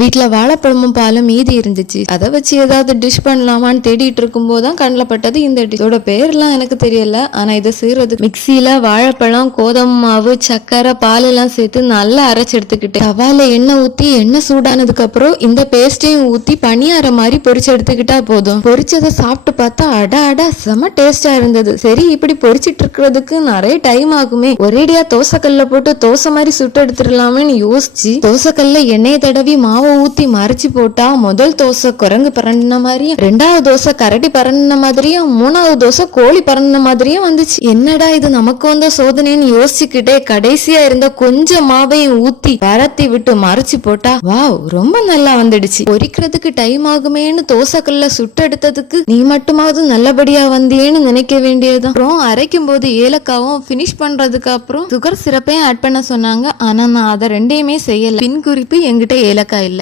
வீட்டுல வாழைப்பழமும் பாலும் மீதி இருந்துச்சு. அதை வச்சு ஏதாவது டிஷ் பண்ணலாமான்னு தேடிட்டு இருக்கும் போதுதான் கண்ணில் பட்டது இந்த டிஷ். இதோட பேர்லாம் எனக்கு தெரியல, ஆனா இதை செய்யறது மிக்சியில வாழைப்பழம், கோதுமை மாவு, சக்கரை, பால் எல்லாம் சேர்த்து நல்லா அரைச்சு எடுத்துக்கிட்டு தவால எண்ணெய் ஊத்தி எண்ணெய் சூடானதுக்கு அப்புறம் இந்த பேஸ்டையும் ஊத்தி பனியார மாதிரி பொரிச்சு எடுத்துக்கிட்டா போதும். பொரிச்சதை சாப்பிட்டு பார்த்தா அடா செம டேஸ்டா இருந்தது. சரி, இப்படி பொரிச்சிட்டு இருக்கிறதுக்கு நிறைய டைம் ஆகுமே, ஒரேடியா தோசைக்கல்ல போட்டு தோசை மாதிரி சுட்டு எடுத்துடலாமேன்னு யோசிச்சு தோசைக்கல்ல எண்ணெயை தடவி மாவை ஊத்தி மறைச்சு போட்டா முதல் தோசை குரங்கு பரண்டின மாதிரியும், ரெண்டாவது தோசை கரடி பரண்டின மாதிரியும், மூணாவது தோசை கோழி பரண்டின மாதிரியும் வந்துச்சு. என்னடா இது நமக்கு வந்த சோதனைன்னு யோசிச்சுக்கிட்டே கடைசியா இருந்த கொஞ்சம் மாவையும் ஊத்தி பரத்தி விட்டு மறைச்சு போட்டா வாவ், ரொம்ப நல்லா வந்துடுச்சு. பொரிக்கிறதுக்கு டைம் ஆகுமேன்னு தோசைக்கல்ல சுட்டு எடுத்ததுக்கு நீ மட்டுமாவது நல்லபடியா வந்தியேன்னு நினைக்க வேண்டியதுதான். அப்புறம் அரைக்கும் போது ஏலக்காவும் பினிஷ் பண்றதுக்கு அப்புறம் சுகர் சிரப்பையும் ஆட் பண்ண சொன்னாங்க. ஆனா நான் அதை ரெண்டையுமே செய்யல. பின் குறிப்பு, என்கிட்ட ஏலக்காய் இல்ல.